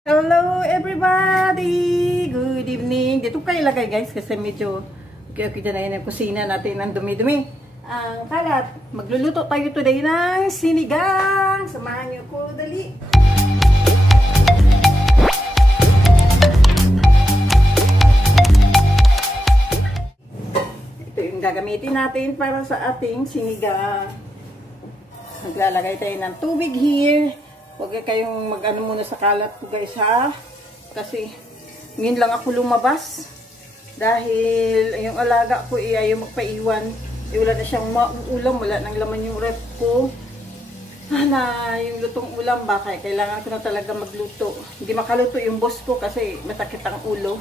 Hello everybody! Good evening! Dito kayo ilagay guys kasi medyo okay na yun ang kusina natin ng dumi-dumi. Ang kalat, magluluto tayo today ng sinigang. Samahan niyo ko, dali! Ito yung gagamitin natin para sa ating sinigang. Maglalagay tayo ng tubig here. Huwag kayong mag-ano muna sa kalat ko guys ha. Kasi ngayon lang ako lumabas. Dahil yung alaga ko ayaw magpaiwan. Wala na siyang mauulam. Wala nang laman yung ref ko. Sana yung lutong ulam baka kailangan ko na talaga magluto. Hindi makaluto yung boss ko kasi matakit ang ulo.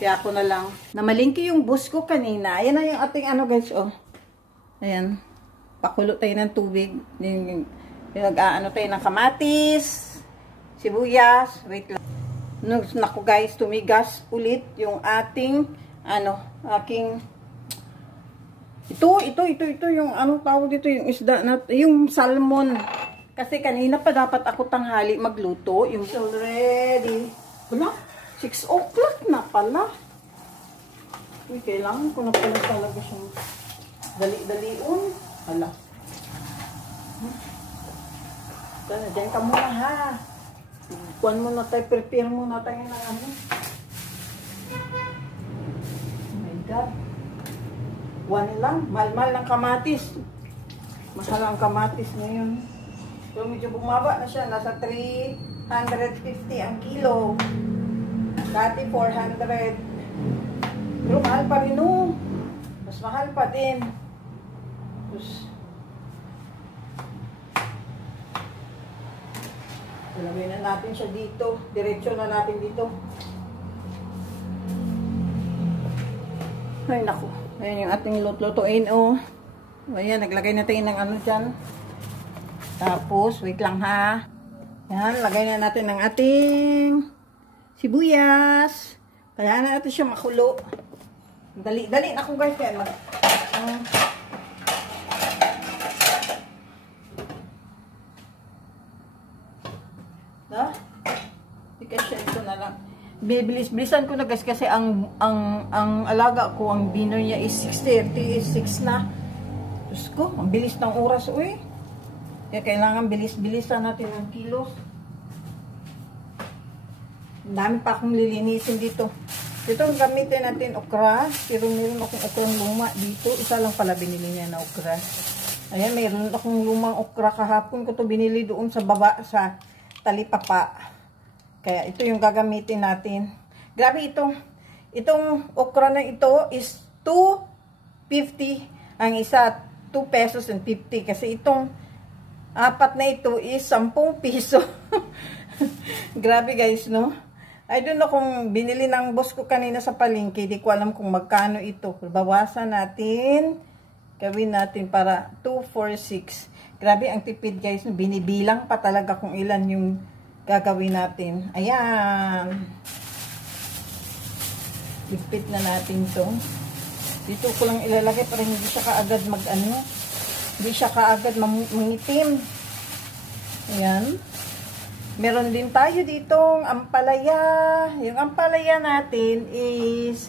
Kaya ako na lang. Namalingki yung boss ko kanina. Ayan na yung ating ano guys oh. Ayan. Pakulo tayo ng tubig. Nag-aano tayo ng kamatis, sibuyas, wait lang. Naku guys, tumigas ulit yung ating, aking, ito yung, tawag dito, yung isda, yung salmon. Kasi kanina pa dapat ako tanghali magluto. Yung already, wala, 6 o'clock na pala. Uy, kailangan ko na pala talaga siyang dali-daliun. Hala. Diyan ka muna ha. Kuhan muna tayo, prepare muna tayo ng ano. Oh my God. One lang. Mahal-mahal ng kamatis. Mahal ang kamatis ngayon. So medyo bumaba na siya. Nasa 350 ang kilo. Dati 400. Pero mahal pa rin oh. Mas mahal pa din. Tapos ilagay na natin siya dito. Diretso na natin dito. Ay, naku. Ayan yung ating lutuin, oh. Ayan, naglagay natin ng ano dyan. Tapos, wait lang ha. Ayan, lagay na natin ng ating sibuyas. Kaya na natin siya makulo. Dali, dali. Naku guys, kaya kasi ito na lang. Bibilis-bilisan ko na guys kasi ang alaga ko, ang dinner niya is 6:30, is 6 na. Diyos ko, ang bilis ng oras, uy. Kaya kailangan bilis-bilisan natin ang kilos. Ang dami pa akong lilinisin dito. Dito gamitin natin okra. Pero meron akong okrang luma dito. Isa lang pala binili niya na okra. Ayan, meron akong lumang okra kahapon ko to binili doon sa baba sa talipapa. Kaya ito yung gagamitin natin. Grabe itong okra na ito is 2.50. Ang isa 2 pesos and 50. Kasi itong apat na ito is 10 piso. Grabe guys, no? I don't know kung binili ng boss ko kanina sa palengke. Di ko alam kung magkano ito. Bawasan natin. Gawin natin para 2, 4, 6. Grabe ang tipid guys. Binibilang pa talaga kung ilan yung gagawin natin. Ayan. Ipit na natin to. Dito ko lang ilalagay para hindi siya kaagad hindi siya kaagad mangitim. Ayan. Meron din tayo ditong ampalaya. Yung ampalaya natin is,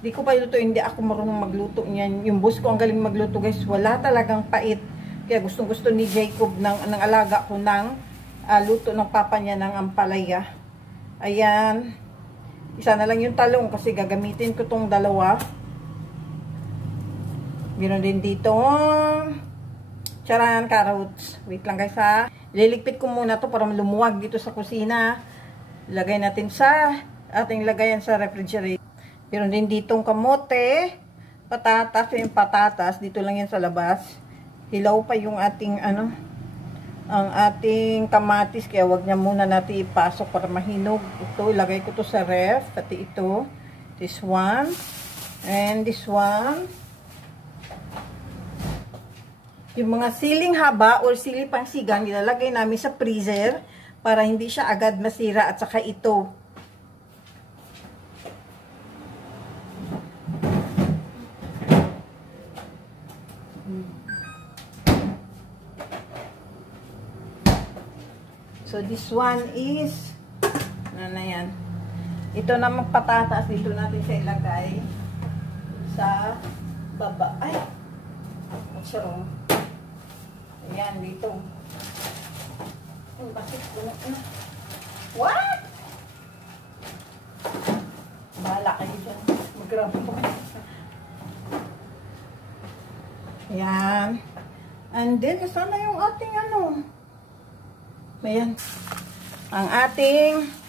di ko pa luto, hindi ako marunong magluto niyan. Yung boss ko ang galing magluto guys. Wala talagang pait. Kaya gustong-gusto ni Jacob ng alaga ko ng luto ng papa niya ng ampalaya. Ayan. Isa na lang yung talong kasi gagamitin ko tong dalawa. Meron din dito. Charan, carrots. Wait lang guys ha. Liligpit ko muna to para lumuwag dito sa kusina. Lagay natin sa ating lagayan sa refrigerator. Meron din ditong kamote. Patatas. Yung patatas. Dito lang yan sa labas. Hilaw pa yung ating ang ating kamatis, kaya wag niya muna natin ipasok para mahinog. Ito, ilagay ko to sa ref, pati ito. This one, and this one. Yung mga siling haba or sili pangsigang, nilalagay namin sa freezer para hindi siya agad masira, at saka ito. So, this one is Ano na yan. Ito namang patatas, dito natin siya ilagay sa baba. Ay! Masyarong. Ayan, dito. Bakit? What? Bahala kayo dyan. Mag-grab po kayo. Ayan. And then, sana yung ating ano. Ayan. Ang ating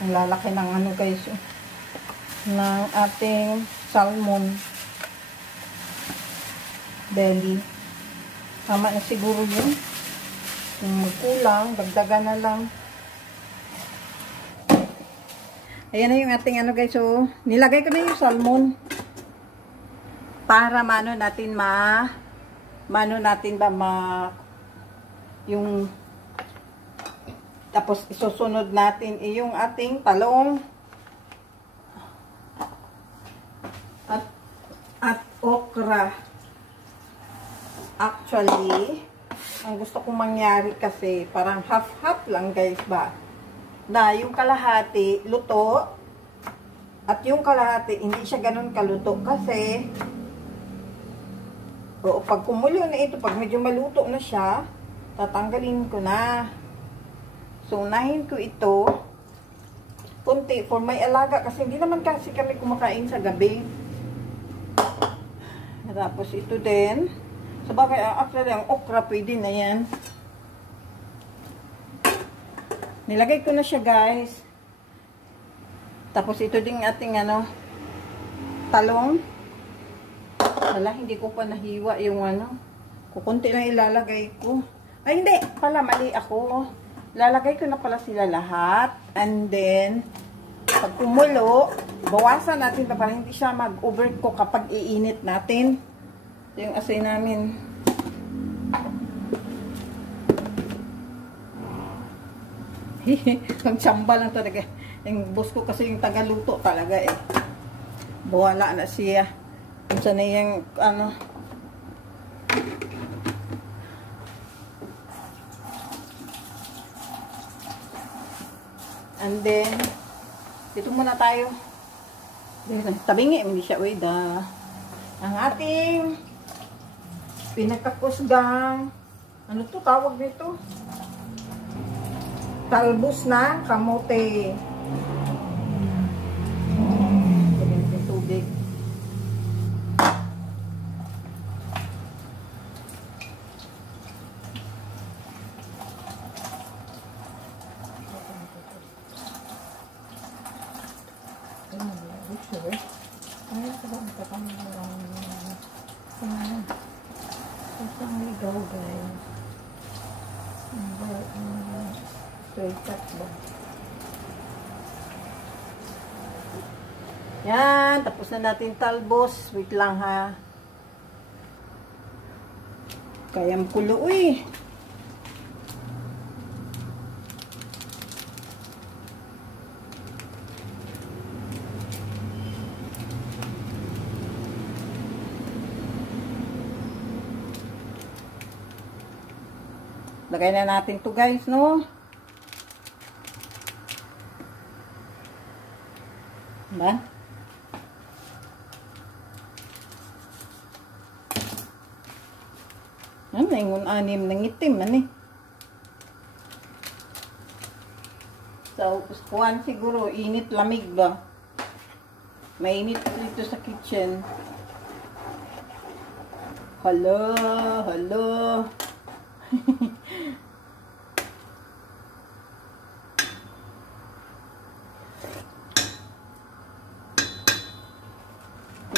ang lalaki ng ano guys. Ng ating salmon belly. Tama na siguro yun. Kung magkulang, dagdagan na lang. Ayan na yung ating ano guys. So, nilagay ko na yung salmon. Para mano natin yung tapos isusunod natin yung ating talong at okra. Actually, ang gusto kong mangyari kasi parang half-half lang guys ba. Na yung kalahati luto at yung kalahati hindi siya ganun kaluto kasi pag kumulo na ito, pag medyo maluto na siya, tatanggalin ko na. So, unahin ko ito kunti for may alaga kasi hindi naman kasi kami kumakain sa gabi. Tapos ito din. So, bagay, actually, ang okra pwede na yan. Nilagay ko na siya, guys. Tapos ito din ating ano, talong. Wala, hindi ko pa nahiwa yung ano. Kukunti lang ilalagay ko. Ay, hindi. Pala, mali ako. Lalagay ko na pala sila lahat. And then, pag kumulo, bawasan natin pa para hindi siya mag-overcook kapag iinit natin. Ito yung asin namin. Ang tsamba lang talaga. Yung boss ko kasi yung tagaluto talaga eh. Bawala na siya. Kung saan yung ano. And then, dito muna tayo. Tabingi, hindi siya weda. Ang ating pinakakusgang, ano to tawag nito? Talbos na kamote. Tubig. Yan, tapos na natin talbos. Wait lang ha. Kayang kulo uy. Lagay na natin to guys, no? Ba? Ano, yung anim ng itim, ano eh. So, kuwan siguro, init lamig ba? Mainit dito sa kitchen. Hello, hello.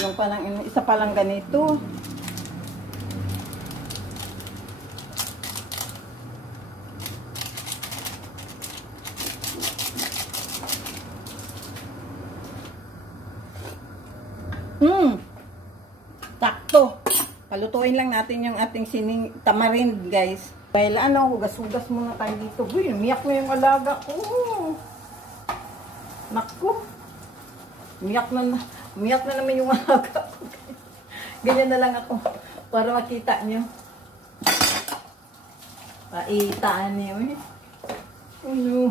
Yung palang, isa pa lang ganito. Sakto. Palutuin lang natin yung ating sining tamarind, guys. Dahil ano, hugas-hugas muna tayo dito. Uy, umiyak na yung alaga ko. Naku. Umiyak na naman yung alaga ko. Ganyan na lang ako. Para makita nyo. Paitaan nyo eh. Oh no.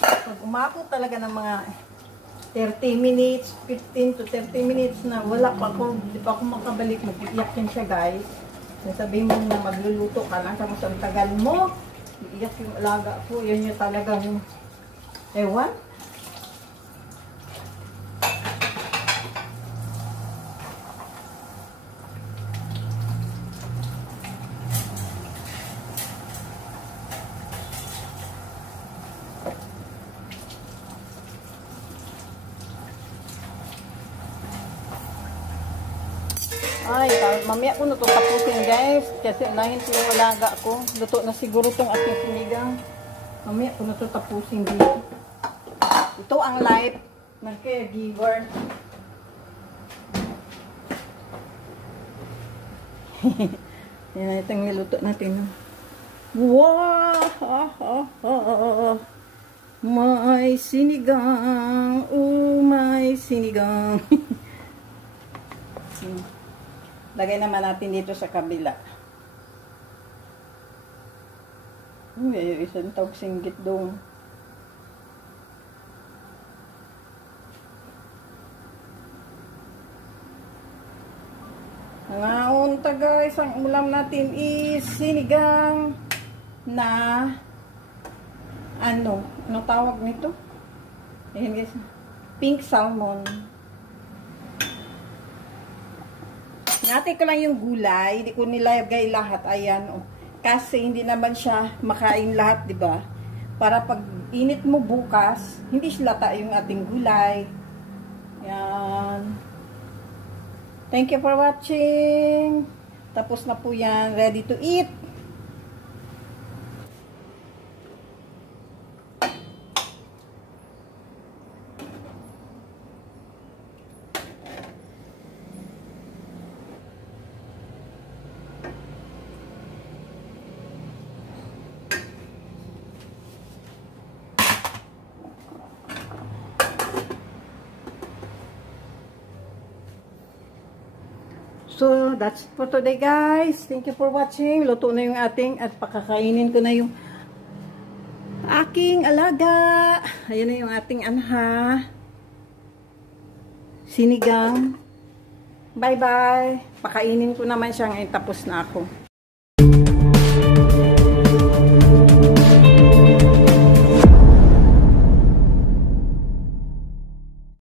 Pag umabot talaga ng mga 30 minutes, 15 to 30 minutes na wala pa ako, di pa ako makabalik, mag-iiyak yan siya guys. Sabihin mo na magluluto ka lang, tapos ang tagal mo, iiyak yung alaga ko, yun yung talagang, ewan. Ay, mamaya ko na ito tapusin guys. Kasi unahin ko yung alaga ko. Luto na siguro itong ating sinigang. Mamaya ko na ito tapusin dito. Ito ang life ng caregiver. Yan na itong niluto natin. Wow! May sinigang. Oh, may sinigang. Lagay naman natin dito sa kabila. Uy, isang tawag singgit doon. Ngayon guys, ang ulam natin is sinigang na ano tawag nito? Ayan guys, pink salmon. Natin ko lang yung gulay, hindi ko nilagay lahat, ayan, oh. Kasi hindi naman siya makain lahat, di ba? Para pag init mo bukas, hindi silata yung ating gulay. Ayan. Thank you for watching. Tapos na po yan, ready to eat. So, that's it for today guys. Thank you for watching. Luto na yung ating at pakakainin ko na yung aking alaga. Ayan na yung ating anha. Sinigang. Bye-bye. Pakainin ko naman siya ngayon. Tapos na ako.